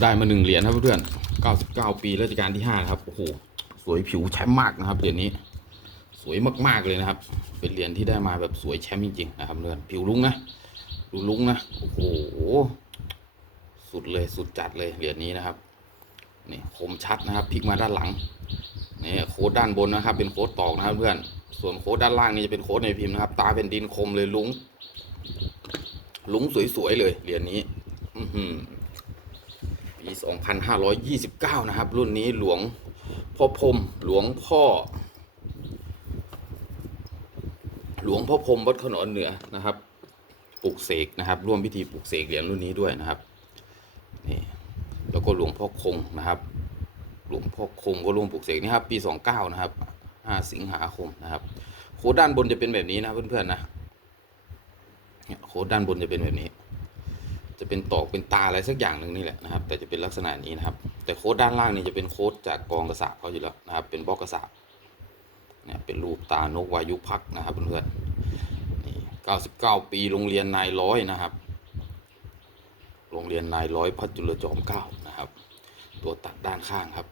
ได้มาหนึ่งเหรียญครับเพื่อนเก้าสิบเก้าปีรัชกาลที่ห้าครับ โอ้โห สวยผิวแชมป์มากนะครับเหรียญนี้ สวยมากๆเลยนะครับ เป็นเหรียญที่ได้มาแบบสวยแชมป์จริงๆนะครับเพื่อนผิวลุ้งนะดูลุ้งนะ โอ้โห สุดเลยสุดจัดเลยเหรียญนี้นะครับ นี่คมชัดนะครับพลิกมาด้านหลัง นี่โค้ดด้านบนนะครับ เป็นโค้ดตอกนะครับเพื่อน ส่วนโค้ดด้านล่างนี่จะเป็นโค้ดในพิมพ์นะครับ ตาเป็นดินคมเลยลุงลุงสวยๆเลยเหรียญนี้ อือหือ 2529 นะครับ รุ่นนี้หลวงพ่อพรมหลวงพ่อ หลวงพ่อพรมวัดขนอนเหนือนะครับปลุกเสกนะครับ ร่วมพิธีปลุกเสกเหรียญรุ่นนี้ด้วยนะครับนี่แล้วก็หลวงพ่อคงนะครับ หลวงพ่อคงก็ร่วมปลุกเสกนี่ครับปี 29 นะครับ 5 สิงหาคมนะครับโค้ดด้านบนจะเป็นแบบนี้นะเพื่อนๆนะโค้ดด้านบนจะเป็นแบบนี้ จะเป็นตอกเป็นตาอะไรสักอย่างหนึ่งนี่แหละนะครับ แต่จะเป็นลักษณะนี้นะครับ แต่โค้ดด้านล่างนี่จะเป็นโค้ดจากกองกระสาบเขาอยู่แล้วนะครับ เป็นบล็อกกระสาบเนี่ยเป็นรูปตานกวายุพักนะครับเพื่อนๆนี่99ปีโรงเรียนนายร้อยนะครับ โรงเรียนนายร้อยพัจุลจอมเกล้านะครับ ตัวตัดด้านข้างครับ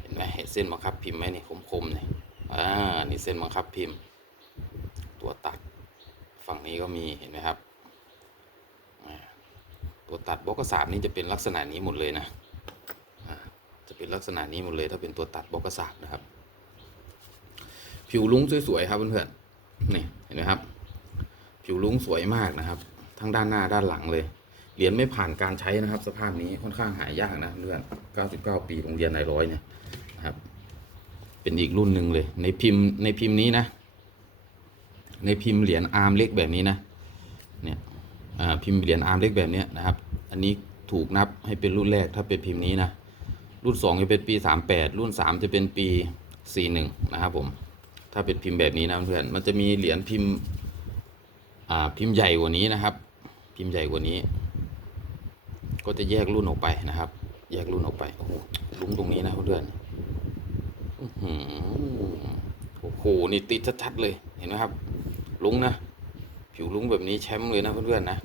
เห็นไหมเห็นเส้นบังคับพิมพ์ไหมนี่คมๆนี่อ่านี่เส้นบังคับพิมพ์ ตัวตัดฝั่งนี้ก็มีเห็นไหมครับ ตัวตัดบล็อกกระสาบนี่จะเป็นลักษณะนี้หมดเลยนะจะเป็นลักษณะนี้หมดเลย ถ้าเป็นตัวตัดบล็อกกระสาบนะครับ ผิวลุ้งสวยๆครับเพื่อนๆนี่เห็นไหมครับ ผิวลุ้งสวยมากนะครับ ทั้งด้านหน้าด้านหลังเลยเหรียญไม่ผ่านการใช้นะครับ สภาพนี้ค่อนข้างหายากนะเพื่อน99 ปีโรงเรียนนายร้อยเนี่ยนะครับ เป็นอีกรุ่นหนึ่งเลย ในพิมพ์ในพิมพ์นี้นะ ในพิมพ์เหรียญอาร์มเล็กแบบนี้นะ เนี่ย พิมพ์เหรียญอาร์มเล็กแบบนี้นะครับ อันนี้ถูกนับให้เป็นรุ่นแรกถ้าเป็นพิมพ์นี้นะ รุ่น 2 จะเป็นปี 38 รุ่น 3 จะเป็นปี 41 นะครับผมถ้าเป็นพิมพ์แบบนี้นะเพื่อนมันจะมีเหรียญพิมพ์อ่าพิมพ์ใหญ่กว่านี้นะครับ พิมพ์ใหญ่กว่านี้ ก็จะแยกรุ่นออกไปนะครับ แยกรุ่นออกไปโอ้โหลุ้งตรงนี้นะเพื่อนอื้อหือโอ้โหนี่ติดชัดๆเลยเห็นไหมครับ ลุ้งนะ ผิวลุ้งแบบนี้แชมป์เลยนะเพื่อนๆนะ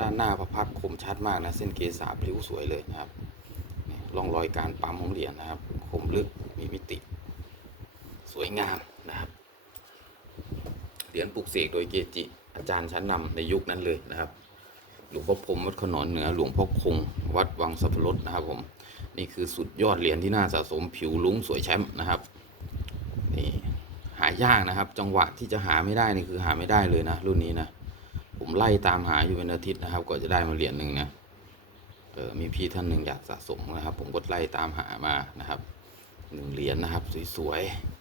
ด้านหน้าพระพักตร์คมชัดมากนะเส้นเกษาพลิ้วสวยเลยนะครับนี่ร่องรอยการปั๊มของเหรียญนะครับคมลึกมีมิติ สวยงามนะครับเหรียญปลุกเสกโดยเกจิอาจารย์ชั้นนำในยุคนั้นเลยนะครับ หลวงพ่อพรมวัดขนอนเหนือหลวงพ่อคง วัดวังสัพพรสนะครับผมนี่คือสุดยอดเหรียญที่น่าสะสมผิวลุ้งสวยแชมป์นะครับนี่หายากนะครับ จังหวะที่จะหาไม่ได้นี่คือหาไม่ได้เลยนะรุ่นนี้นะ ผมไล่ตามหาอยู่เป็นอาทิตย์นะครับกว่าจะได้มาเหรียญหนึ่งนะเออมีพี่ท่านหนึ่งอยากสะสมนะครับ ผมก็ไล่ตามหามานะครับหนึ่งเหรียญนะครับ สวยๆ